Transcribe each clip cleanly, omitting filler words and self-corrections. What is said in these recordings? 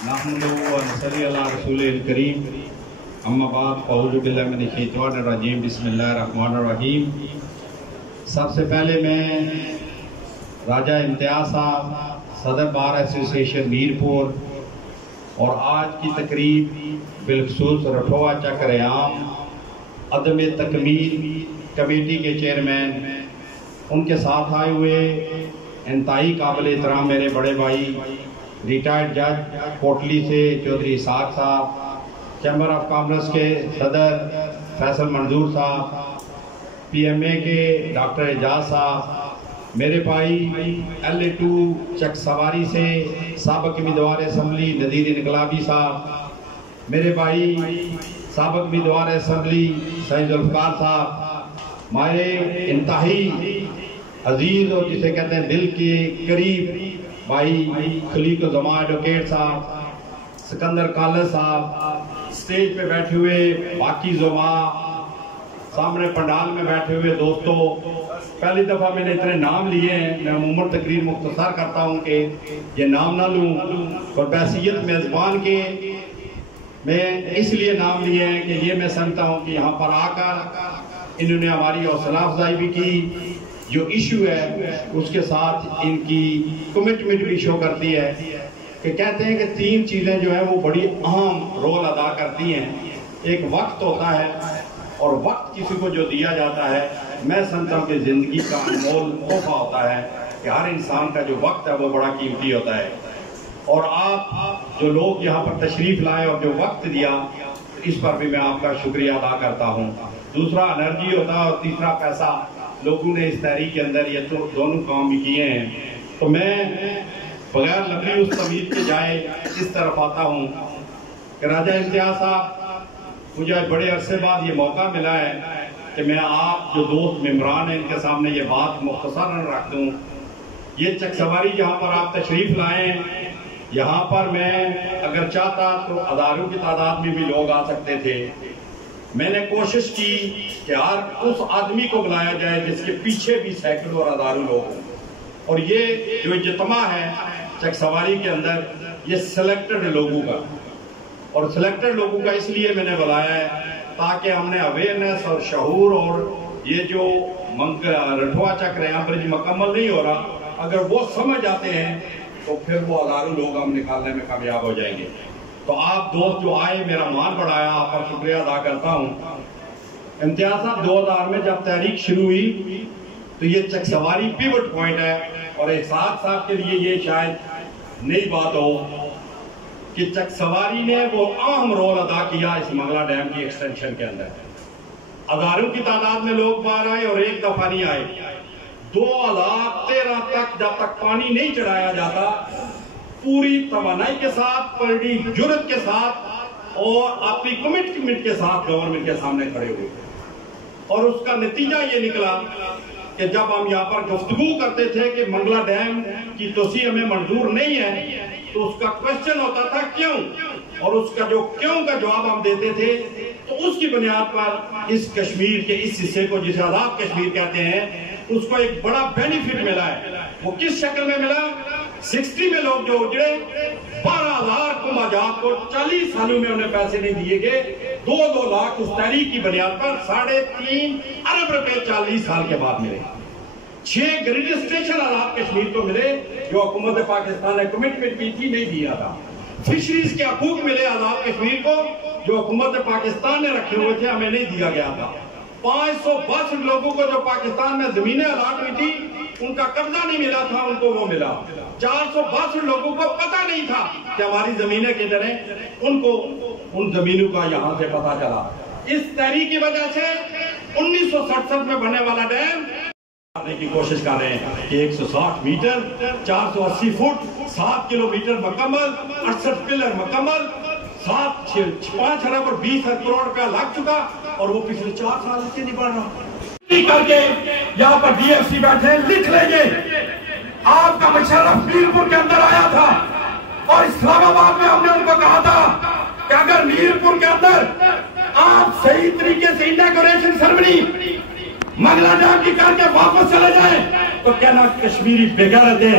नहमदुहु व नसल्ली अला रसूलिल करीम अम्मा बाद अऊज़ु बिल्लाहि मिनश शैतानिर रजीम बिस्मिल्लाहिर रहमानिर रहीम। सबसे पहले मैं राजा इम्तियाज़ साहब, सदर बार एसोसिएशन मीरपुर और आज की तकरीब बिलखसूस रठोआ चक्र-ए-आम अदम तकमील कमेटी के चेयरमैन, उनके साथ आए हुए इंतहाई काबिल एहतराम मेरे बड़े भाई रिटायर्ड जज कोटली से चौधरी इसाक साहब, चैम्बर ऑफ कॉमर्स के सदर फैसल मंजूर साहब, PMA के डॉक्टर एजाज साहब, मेरे भाई LA2 चक सवारी से साबक उम्मीदवार असम्बली नज़ीर इनकलाबी साहब, मेरे भाई साबक उम्मीदवार असम्बली सईद जुल्फ़कार साहब, हमारे इंतहाई अजीज और जिसे कहते हैं दिल के करीब भाई खलीक जमा एडवोकेट साहब, सिकंदर कालर साहब, स्टेज पे बैठे हुए बाकी जुमा, सामने पंडाल में बैठे हुए दोस्तों, पहली दफ़ा मैंने इतने नाम लिए हैं। मैं अमूमन तकरीर मुख्तसर करता हूँ कि ये नाम ना लूँ, और बैसियत मेज़बान के मैं इसलिए नाम लिए हैं कि ये मैं समझता हूँ कि यहाँ पर आकर इन्होंने हमारी हौसला अफजाई भी की, जो इशू है उसके साथ इनकी कमिटमेंट भी शो करती है कि कहते हैं कि तीन चीज़ें जो है वो बड़ी अहम रोल अदा करती हैं। एक वक्त होता है, और वक्त किसी को जो दिया जाता है, मैं समझता हूँ कि ज़िंदगी का अनमोल तोहफा होता है कि हर इंसान का जो वक्त है वो बड़ा कीमती होता है। और आप जो लोग यहाँ पर तशरीफ़ लाए और जो वक्त दिया, इस पर भी मैं आपका शुक्रिया अदा करता हूँ। दूसरा एनर्जी होता है और तीसरा पैसा। लोगों ने इस तहरीक के अंदर ये तो दोनों काम भी किए हैं। तो मैं बगैर लंबी उस तमीज़ के जाए इस तरफ आता हूँ कि राजा इम्तियाज़ साहब, मुझे बड़े अरसे बाद ये मौका मिला है कि मैं आप जो दोस्त मेम्बरान हैं इनके सामने ये बात मुख्तसरन रख दूँ। ये चक सवारी जहाँ पर आप तशरीफ़ लाए हैं, यहाँ पर मैं अगर चाहता तो हज़ारों की तादाद में भी लोग आ सकते थे। मैंने कोशिश की कि हर उस आदमी को बुलाया जाए जिसके पीछे भी सैकड़ों और हज़ारों लोग हों। और ये जो इज्तिमा है चक सवारी के अंदर, ये सिलेक्टेड लोगों का, और सिलेक्टेड लोगों का इसलिए मैंने बुलाया है ताकि हमने अवेयरनेस और शऊर, और ये जो रठवा चक्र ब्रिज मुकम्मल नहीं हो रहा, अगर वो समझ आते हैं तो फिर वो हज़ारों लोग हम निकालने में कामयाब हो जाएंगे। तो आप दोस्त जो आए, मेरा मान बढ़ाया, आपका शुक्रिया अदा करता हूँ। इम्तियाज़ साहब, 2000 में जब तहरीक शुरू हुई तो ये चक सवारी पिवट पॉइंट है, और एहसास साहब के लिए ये शायद नई बात हो कि चक सवारी ने वो अहम रोल अदा किया इस मंगला डैम की एक्सटेंशन के अंदर। हज़ारों की तादाद में लोग बाहर आए और एक दफा नहीं आए। 2013 तक जब तक पानी नहीं चढ़ाया जाता, पूरी तवानाई के साथ, पूरी जुर्रत के साथ और अपनी कमिटमेंट के साथ गवर्नमेंट के सामने खड़े हुए, और उसका नतीजा ये निकला कि जब हम यहाँ पर गुफ्तगू करते थे कि मंगला डैम की तोसी हमें मंजूर नहीं है, तो उसका क्वेश्चन होता था क्यों, और उसका जो क्यों का जवाब हम देते थे, तो उसकी बुनियाद पर इस कश्मीर के इस हिस्से को, जिसे आजाद कश्मीर कहते हैं, उसको एक बड़ा बेनिफिट मिला है। वो किस शक्ल में मिला? 60 में लोग जो उजड़े, 12,000 कुमाजात को 40 सालों में उन्हें पैसे नहीं दिए गए, 2-2 लाख उस तहरीक की बुनियाद पर 3.5 अरब रुपए 40 साल के बाद मिले। 6 ग्रिड स्टेशन आजाद कश्मीर को मिले जो हुकूमत पाकिस्तान ने कमिटमेंट की थी, नहीं दिया था। फिशरीज के हकूक मिले आजाद कश्मीर को जो हुकूमत पाकिस्तान ने रखे हुए थे, हमें नहीं दिया गया था। 562 लोगों को जो पाकिस्तान में जमीनें अलाट हुई थी, उनका कब्जा नहीं मिला था, उनको वो मिला। 462 लोगों को पता नहीं था कि हमारी जमीनें किधर हैं, उनको उन जमीनों का यहाँ से पता चला। इस तहरीक की वजह से 1967 में बनने वाला डैम करने की कोशिश कर रहे हैं कि 160 मीटर 480 फुट 7 किलोमीटर मुकम्मल, 68 पिलर मुकम्मल, 5 अरब और 20 करोड़ रुपया लग चुका, और वो पिछले 4 साल से नहीं बढ़ रहा। करके यहाँ पर DFC बैठे, लिख लेंगे, आपका मुशर्रफ मीरपुर के अंदर आया था, और इस्लामाबाद में हमने उनको कहा था कि अगर मीरपुर के अंदर आप सही तरीके से इनॉग्रेशन सेरेमनी मंगला डैम की करके वापस चले जाए, तो कहना कश्मीरी बेगैरत है,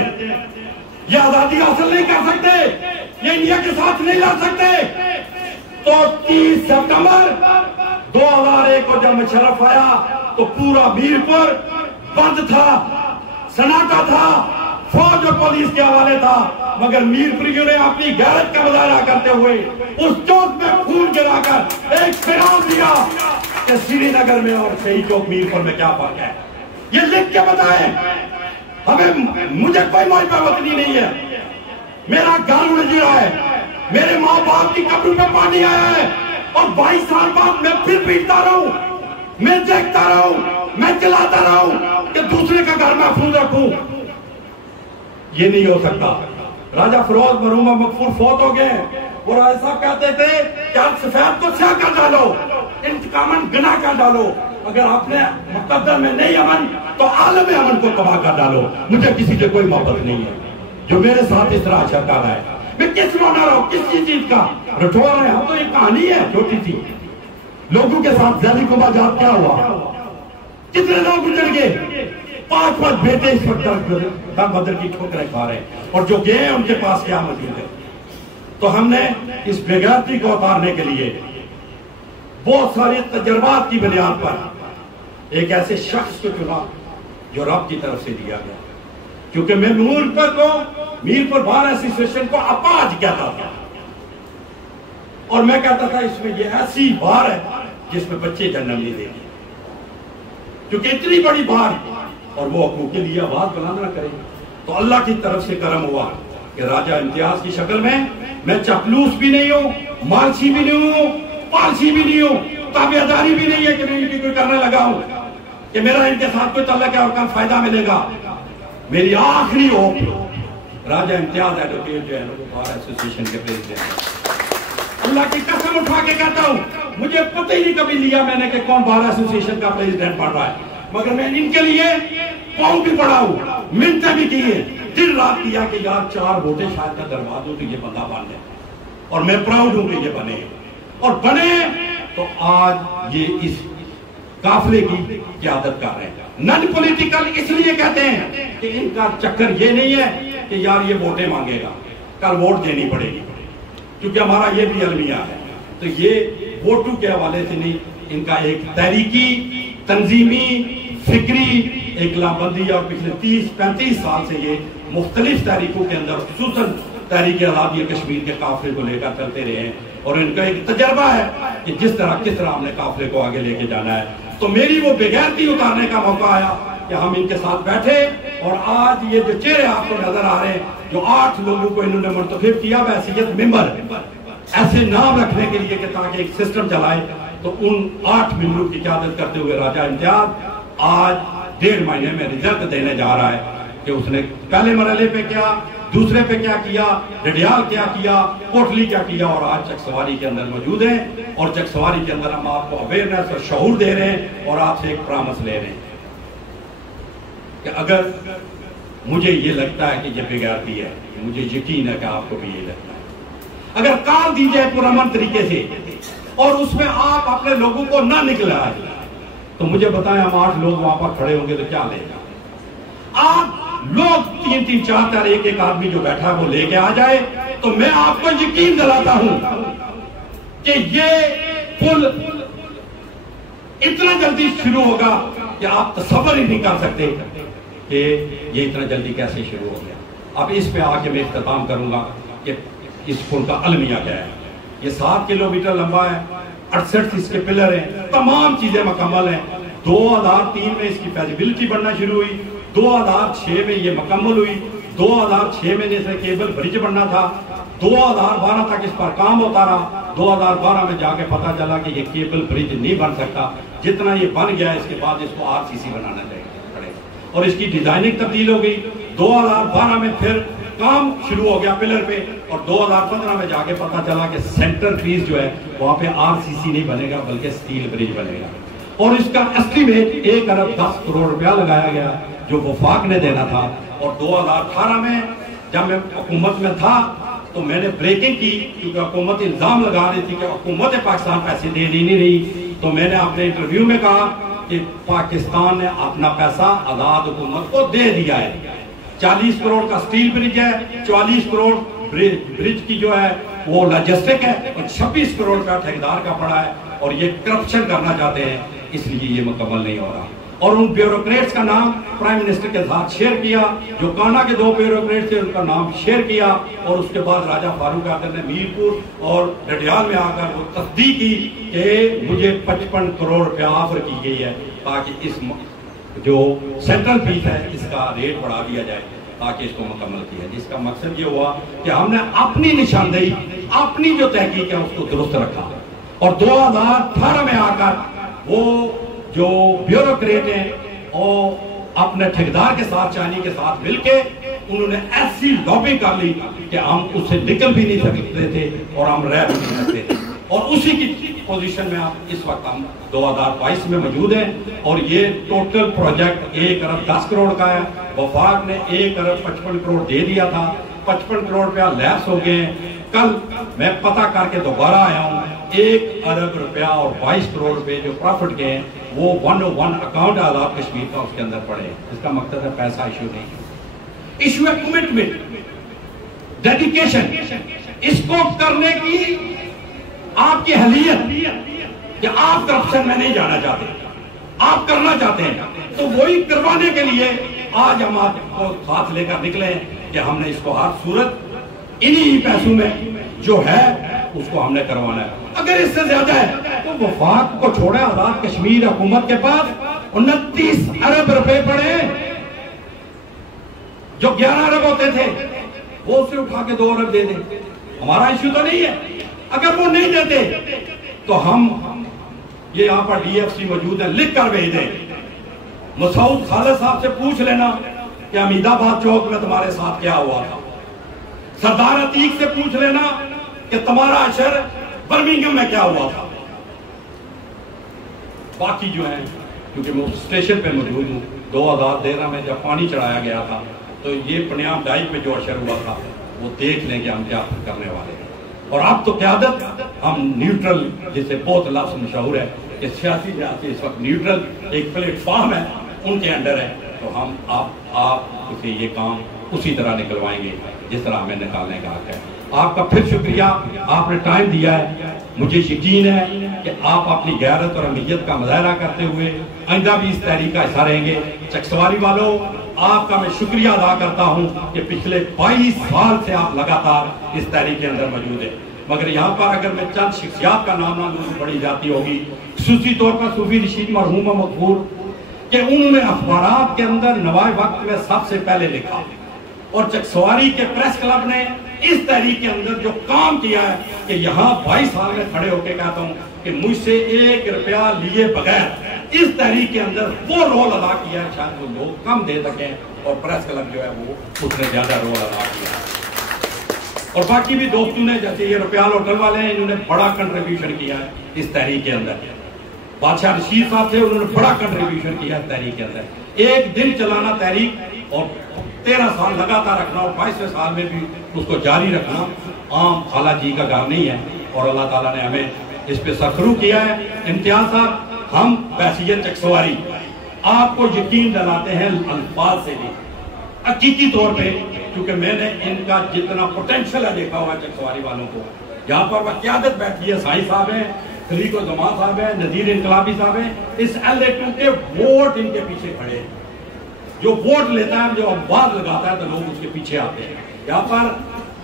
ये आजादी हासिल नहीं कर सकते। ये इंडिया के साथ नहीं लड़ सकते। तो 30 सितंबर 2001 को जब मुशर्रफ आया तो पूरा मीरपुर बंद था, सन्नाटा था, फौज और पुलिस के हवाले था, मगर मीरपुरियों ने अपनी गैरत का मुजाहरा करते हुए उस चौक में खून गिराकर एक पैगाम दिया कि श्रीनगर में और शहीद चौक मीरपुर में क्या फर्क है, ये लिख के बताएं हमें। मुझे कोई मौजूदगी नहीं है, मेरा घर उड़ रहा है, मेरे माँ बाप की कब्रों में पानी आया है और 22 साल बाद मैं फिर पीटता रहूं, मैं देखता रहूं, मैं चलाता रहूं कि दूसरे का घर महफूज रखूं। ये नहीं हो सकता। राजा फिरोज मरहूमा मकफूर फौत हो गए और राजा साहब कहते थे कि आप सफेद को स्याह कर डालो, इंतकामन गुनाह कर डालो, अगर आपने मुकद्दर में नहीं अमन तो आलम अमन को तबाह कर डालो। मुझे किसी से कोई मोहब्बत नहीं है जो मेरे साथ इस तरह असर कर रहा है। मैं किस रोना रहा हूं, किस चीज का रटोर है, हम तो एक कहानी है छोटी सी। लोगों के साथ जैली को बाजार क्या हुआ, कितने लोग गुजर गए, 5 बेटे इस वक्त बदर की ठोकरें खा रहे हैं और जो गए हैं उनके पास क्या मौजूद है। तो हमने इस बेगैरती को उतारने के लिए बहुत सारे तजर्बात की बुनियाद पर एक ऐसे शख्स को चुना जो रब की तरफ से दिया गया, क्योंकि मैं मीरपुर बार एसोसिएशन को अपाज कहता था और मैं कहता था इसमें ये ऐसी बार है जिसमें बच्चे जन्म नहीं देंगे, क्योंकि इतनी बड़ी बार और वो हकूक के लिए आवाज बुलंद ना करें। तो अल्लाह की तरफ से करम हुआ कि राजा इम्तियाज की शक्ल में मैं चपलूस भी नहीं हूं, मालसी भी नहीं हूं, पालसी भी नहीं हूं, ताबेदारी भी नहीं है कि मैं इनकी कोई करने लगा हूं कि मेरा इनके साथ कोई तल्लक है और कल फायदा मिलेगा। मेरी आखिरी होप राजा इम्तियाज एडवोकेट जो है बार एसोसिएशन के प्रेसिडेंट। अल्लाह की कसम उठा के कहता हूं, मुझे पता ही नहीं कभी लिया मैंने कि कौन बार एसोसिएशन का प्रेसिडेंट बन रहा है, मगर मैं इनके लिए पाँव भी पड़ा हूं, मिन्नतें भी की है, दिन रात किया कि यार 4 वोटें शायद का दरवा दो तो ये बंदा बन जाए, और मैं प्राउड हूं कि ये बने और बने। तो आज ये इस काफिले की क़यादत कर रहे हैं। नॉन पॉलिटिकल इसलिए कहते हैं कि इनका चक्कर ये नहीं है कि यार ये वोटें मांगेगा, कल वोट देनी पड़ेगी, क्योंकि हमारा ये भी अलमिया है। तो ये वोटों के हवाले से नहीं, इनका एक तहरीकी तंजीमी फिक्री एक लाबंदी और पिछले 30-35 साल से ये मुख्तलिफ तहरीकों के अंदर खुसूसन तहरीक आज़ादी कश्मीर के काफिले को लेकर चलते रहे हैं और इनका एक तजर्बा है कि किस तरह हमने काफिले को आगे लेके जाना है। तो मेरी वो बेगैरती उतारने का मौका आया कि हम इनके साथ बैठे और आज ये जो चेहरे आपको नजर आ रहे हैं, जो 8 लोगों को इन्होंने मुंतखब किया बहैसियत मेंबर, ऐसे नाम रखने के लिए कि ताकि एक सिस्टम चलाए, तो उन 8 मेंबरों की क़यादत करते हुए राजा इम्तियाज आज 1.5 महीने में रिजल्ट देने जा रहा है कि उसने पहले मरहले पे क्या, दूसरे पे क्या किया, डडियाल क्या किया, कोटली क्या किया, और आज चकसवारी के अंदर मौजूद हैं। और चकसवारी के अंदर हम आपको अवेयरनेस और शऊर दे रहे हैं और आपसे एक प्रॉमिस ले रहे हैं कि अगर मुझे ये लगता है कि ये बेगैरती है, मुझे यकीन है कि आपको भी ये लगता है, अगर काम दी जाए पुरअमन तरीके से और उसमें आप अपने लोगों को ना निकला तो मुझे बताएं, हम 8 लोग वहां पर खड़े होंगे तो क्या लेगा। आप लोग 3-3, 4-4 एक आदमी जो बैठा है वो लेके आ जाए तो मैं आपको यकीन दिलाता हूं कि ये पुल इतना जल्दी शुरू होगा कि आप तसव्वुर ही नहीं कर सकते कि ये इतना जल्दी कैसे शुरू हो गया। अब इस पे आके मैं इख्तिताम करूंगा कि इस पुल का अलमिया क्या है। ये 7 किलोमीटर लंबा है, 68 इसके पिलर हैं, तमाम चीजें मुकम्मल हैं। 2003 में इसकी फैजिबिलिटी बनना शुरू हुई, 2006 में ये मुकम्मल हुई, 2006 में जैसे केबल ब्रिज बनना था, 2012 तक इस पर काम होता रहा। 2012 में जाके पता चला कि ये केबल ब्रिज नहीं बन सकता, जितना ये बन गया इसके बाद इसको RCC बनाना पड़ेगा और इसकी डिजाइनिंग तब्दील हो गई। 2012 में फिर काम शुरू हो गया पिलर पे और 2015 में जाके पता चला कि सेंटर पीस जो है वहां पे RCC नहीं बनेगा बल्कि स्टील ब्रिज बनेगा। और इसका एस्टीमेट 1 अरब 10 करोड़ रुपया लगाया गया जो वफाक ने देना था। और 2018 में जब मैं हुकूमत में था तो मैंने ब्रेकिंग की, क्योंकि हुकूमत इल्जाम लगा रही थी कि हुकूमत पाकिस्तान पैसे दे नहीं रही। तो मैंने अपने इंटरव्यू में कहा कि पाकिस्तान ने अपना पैसा आजाद हुकूमत को दे दिया है। 40 करोड़ का स्टील ब्रिज है, 44 करोड़ ब्रिज की जो है वो लॉजिस्टिक है और 26 करोड़ का ठेकेदार का पड़ा है और ये करप्शन करना चाहते हैं, इसलिए ये मुकम्मल नहीं हो रहा। और उन ब्यूरोक्रेट्स का नाम प्राइम मिनिस्टर के साथ शेयर किया, जो काना के 2 ब्यूरोक्रेट्स थे उनका नाम शेयर किया, और उसके बाद राजा फारूक आकर ने मीरपुर और डडियाल में आकर वो तस्दीक की कि मुझे 55 करोड़ रुपया ऑफर की गई है ताकि इस जो सेंट्रल फीस है इसका रेट बढ़ा दिया जाए ताकि इसको मुकम्मल किया। जिसका मकसद ये हुआ कि हमने अपनी निशानदेही, अपनी जो तहकीक है उसको दुरुस्त रखा, और 2018 में आकर वो जो ब्यूरोक्रेट हैं और अपने ठेकेदार के साथ, चाइनी के साथ मिलके उन्होंने ऐसी लॉबिंग कर ली कि हम उससे निकल भी नहीं सकते थे और हम रह भी नहीं सकते थे। और उसी की पोजीशन में आप इस वक्त हम 2022 में मौजूद हैं, और ये टोटल प्रोजेक्ट 1 अरब 10 करोड़ का है। वफाक ने 1 अरब 55 करोड़ दे दिया था, 55 करोड़ रुपया लैप्स हो गए हैं। कल मैं पता करके दोबारा आया हूँ, 1 अरब रुपया और 22 करोड़ रुपए जो प्रॉफिट के हैं वो 101 अकाउंट आजाद कश्मीर का उसके अंदर पड़े। इसका मतलब है पैसा इशू नहीं, इशू है कमिटमेंट, डेडिकेशन, इसको करने की आपकी हलियत कि आप करप्शन में नहीं जाना चाहते, आप करना चाहते हैं, तो वही करवाने के लिए आज हम आपको साथ लेकर निकले कि हमने इसको हर सूरत इन्हीं पैसों में जो है उसको हमने करवाना है। अगर इससे ज्यादा है तो वफाक को छोड़े, आजाद कश्मीर हुकूमत के पास 29 अरब रुपए पड़े, जो 11 अरब होते थे वो उसे उठा के 2 अरब दे दे, हमारा इश्यू तो नहीं है। अगर वो नहीं देते तो हम ये यहाँ पर DFC मौजूद है, लिख कर भेज दें। मसूद खालिद साहब से पूछ लेना कि अमीदाबाद चौक में तुम्हारे साथ क्या हुआ था, सरदार अतीक से पूछ लेना कि तुम्हारा अशर बर्मिंघम में क्या हुआ था। बाकी जो है, क्योंकि मैं स्टेशन पे मौजूद हूँ, 2013 में जब पानी चढ़ाया गया था तो ये पनियाम डाइक में जो अशर हुआ था वो देख लें कि हम क्या करने वाले हैं। और अब तो क्यादत हम न्यूट्रल, जिसे बहुत लफ्ज मशहूर है कि सियासी इस वक्त न्यूट्रल एक प्लेटफॉर्म है, उनके अंडर है, तो हम आप उसे ये काम उसी तरह निकलवाएंगे जिस तरह हमें निकालने का हक है। आपका फिर शुक्रिया, आपने टाइम दिया है। मुझे यकीन है कि आप अपनी गैरत और अहमियत का मुजाहरा करते हुए आइंदा भी इस तहरीक का हिस्सा रहेंगे। चकसवारी वालों, आपका मैं शुक्रिया अदा करता हूँ कि पिछले 22 साल से आप लगातार इस तहरीक के अंदर मौजूद है। मगर यहाँ पर अगर मैं चंद शख्सियात का नाम लूँ बड़ी जाती होगी, खसूसी तौर पर सूफी रशीद मरहूमा मकबूल, कि उन्होंने अखबारात के अंदर नवाए वक्त में सबसे पहले लिखा, और चकसवारी के प्रेस क्लब ने इस तहरीक के अंदर जो काम किया है कि यहाँ 22 साल में खड़े होकर कहता हूँ कि मुझसे 1 रुपया लिए बगैर इस तहरीक के अंदर वो रोल अदा किया है, शायद वो लोग कम दे सकें, और प्रेस क्लब जो है वो उसने ज्यादा रोल अदा किया है। और बाकी भी दोस्तों ने, जैसे ये रुपयाल होटल वाले हैं, इन्होंने बड़ा कंट्रीब्यूशन किया है इस तहरीक के अंदर। बादशाह रशीद साहब थे, उन्होंने बड़ा कंट्रीब्यूशन किया है तहरीक के अंदर। एक दिन चलाना तहरीक और 13 साल लगातार रखना और 22वें साल में भी उसको जारी रखना आम खाला जी का काम नहीं है, और अल्लाह ताला ने हमें इस पे सरफरू किया है। इम्तियाज साहब, हम बैसियत चकसवारी आपको यकीन दिलाते हैं अल्फाज से भी, हकीकी तौर पे, क्योंकि मैंने इनका जितना पोटेंशियल है देखा हुआ चकसवारी वालों को। यहाँ पर वह क़यादत बैठी है, साई साहब है, खलीको जमात साहब है, नजीर इनकलाबी साहब है, इस LA2 के वोट इनके पीछे खड़े हैं। जो वोट लेता है, जो आवाज लगाता है, तो लोग उसके पीछे आते हैं। यहाँ पर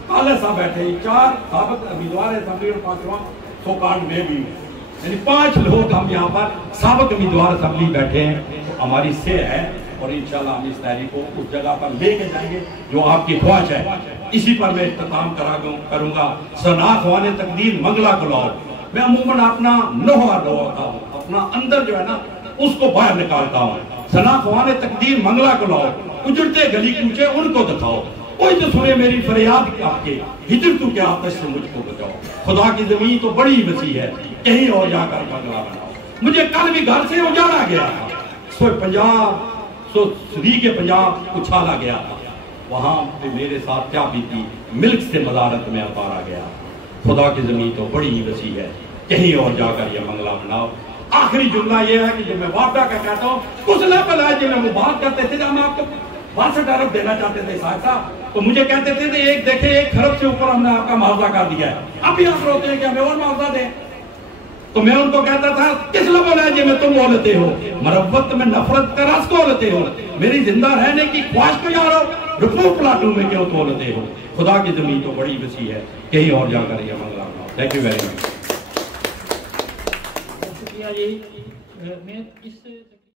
काले साहब बैठे हैं, 4 साबित उम्मीदवार है असेंबली और 5वां सोकांड में भी, यानी 5 लोग हम यहाँ पर साबित उम्मीदवार असेंबली बैठे हैं। तो हमारी से है, और इंशाल्लाह हम इस तहरीक को उस जगह पर लेके जाएंगे जो आपकी ख्वाहिश है। इसी पर मैं इख्तिताम करूंगा। सना ख्वाने तकदीर मंगला गुलाब, मैं अमूमन अपना नोहा होता हूँ, अपना अंदर जो है ना उसको बाहर निकालता हूँ। सना ख्वाने तकदीर मंगला गुलाब, उजड़ते गली कूचे उनको दिखाओ, कोई तो सुने मेरी फरियाद आपके, हिजर तू के आतश से मुझको बचाओ। खुदा की जमीन तो बड़ी वसी है, कहीं और जाकर बंगला बनाओ। मुझे कल भी घर से उजाड़ा गया था, के पंजाब उछाला गया था, वहां पे मेरे साथ क्या बीती, मिल्क से मजारत में उतारा गया। खुदा की जमीन तो बड़ी ही वसी है, कहीं और जाकर ये मंगला बनाओ। आखिरी जुमला ये है कि जब मैं वापडा का कहता हूँ, कुछ न पता है, जब मैं वो बात करते थे, जब हम आपको 62 अरब देना चाहते थे साहब, तो मुझे कहते थे कि एक देखे 1 खरब से ऊपर हमने आपका मुआवजा कर दिया है, अब भी आप रोते हैं कि हमें और मुआवजा दें। तो मैं उनको कहता था किस लो बोले में तुम बोलते हो, मरब्बत में नफरत का रस को बोलते हो, मेरी जिंदा रहने की ख्वाहिश को यारो रुपू प्लाटू में क्यों तोलते हो। खुदा की जमीन तो बड़ी वसी है, कहीं और जाकर ये मंगला। Thank you very much. शुक्रिया जी। मैं इस